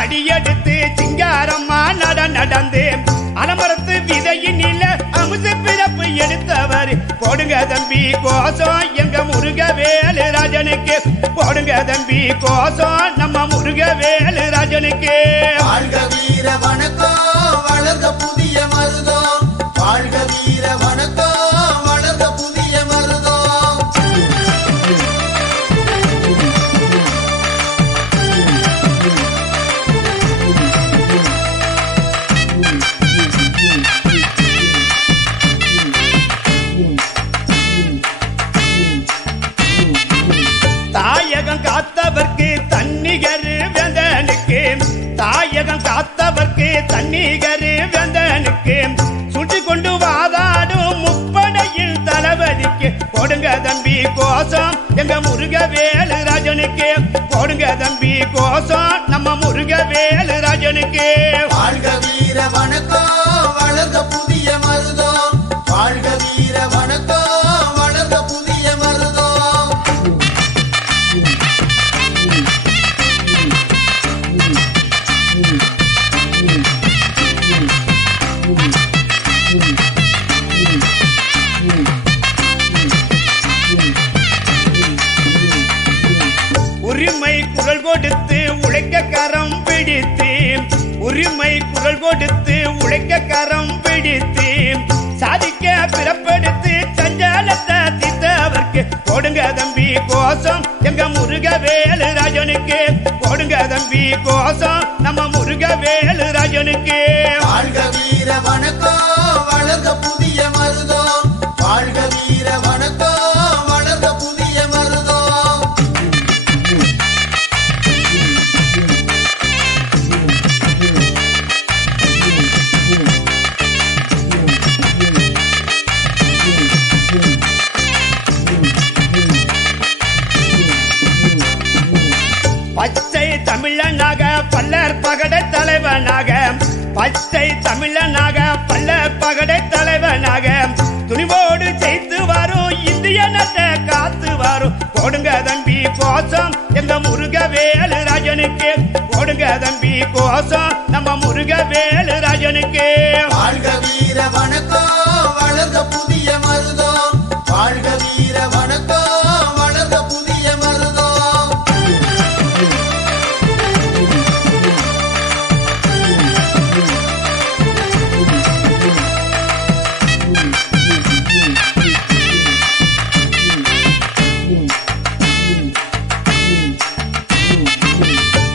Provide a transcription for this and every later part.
அடியெடுத்து சிங்காரம்மா நடந்து அலமரத்து விதையினில அமுத பிறப்பு எடுத்தவர் போடுங்க தம்பி கோசம் எங்க முருகவேலு ராஜனுக்கு போடுங்க தம்பி கோசம் நம்ம முருகவேலு ராஜனுக்கு வாழ்க வீர வணக்கம் வளர்ந்த புதிய மருதம் வாழ்க வீர வணக்கம் வளர்ந்த புதிய மருதம் தாயகம் காத்தவர்க்கு தன்னிகரு வேந்தனுக்கு தாயகம் காத்தவர்க்கு தன்னிகரு வேந்தனுக்கு சுட்டி கொண்டு வாதாடும் முப்படையில் தளபதிக்கு போடுங்க தம்பி கோசம் எங்க முருகவேலு ராஜனுக்கு போடுங்க தம்பி கோசம் நம்ம முருகவேலு ராஜனுக்கு வாழ்க வீர வணக்கம் வளர்ந்த புதிய மருதம் வாழ்க வீர வணக்கம் வளர்ந்த புதிய மருதம் உரிமை குரல் கொடுத்து உழைக்க கரம் பிடித்து உரிமை குரல் கொடுத்து உழைக்க கரம் பிடித்து சாதிக்க பிறப்படுத்து சஞ்சாலத்தை தீர்த்தவர்க்கு போடுங்க தம்பி கோசம் எங்க முருகவேலு ராஜனுக்கு போடுங்க தம்பி கோசம் நம்ம முருகவேலு ராஜனுக்கு வாழ்க வீர வணக்கம் வளர்ந்த புதிய மருதம் வாழ்க வீர வணக்கம் வளர்ந்த புதிய மருதம் பச்சை தமிழனாக பல்லர் பகடை தலைவனாக பச்சை தமிழனாக பல்லர் பகடை தலைவனாக துணிவோடு செய்து வரும் இந்திய நாட்டை காத்து வரும் போடுங்க தம்பி கோசம் எங்க முருகவேலு ராஜனுக்கு போடுங்க தம்பி கோசம் நம்ம முருகவேலு ராஜனுக்கு வாழ்க வீர வணக்கம் வளர்ந்த புதிய மருதம் வாழ்க வீர வணக்கம் வளர்ந்த புதிய மருதம்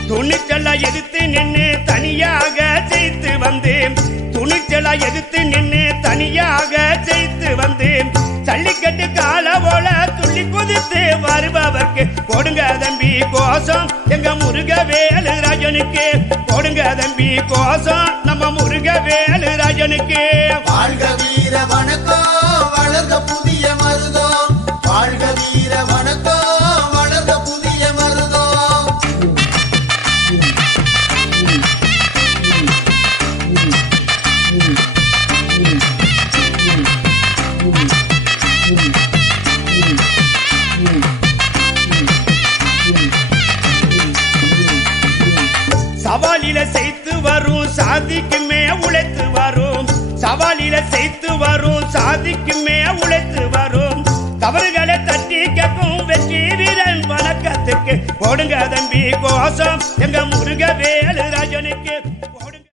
துணிச்சலா எதிர்த்து நின்று தனியாக ஜெயித்து வந்து துணிச்சலா எதிர்த்து நின்று தனியாக ஜெயித்து வந்து ஜல்லிக்கட்டு கால போல துள்ளி குதித்து வருபவர்க்கு போடுங்க தம்பி கோசம் எங்க முருகவேலு ராஜனுக்கு போடுங்க தம்பி கோசம் நம்ம முருகவேலு ராஜனுக்கு வாழ்க வீர வணக்கம் வளர்ந்த புதிய மருதம் வாழ்க வீர வணக்கம் வளர்ந்த புதிய மருதம் சவாலில செய்து வரும் சாதிக்குமே உழைத்து வரும் சவாலில செய்து வரும் சாதிக்குமே உழைத்து வரும் தவறுகளை தட்டி கேட்கும் வெற்றி வீரன் வணக்கத்துக்கு போடுங்க தம்பி கோசம் எங்க முருகவேலு ராஜனுக்கு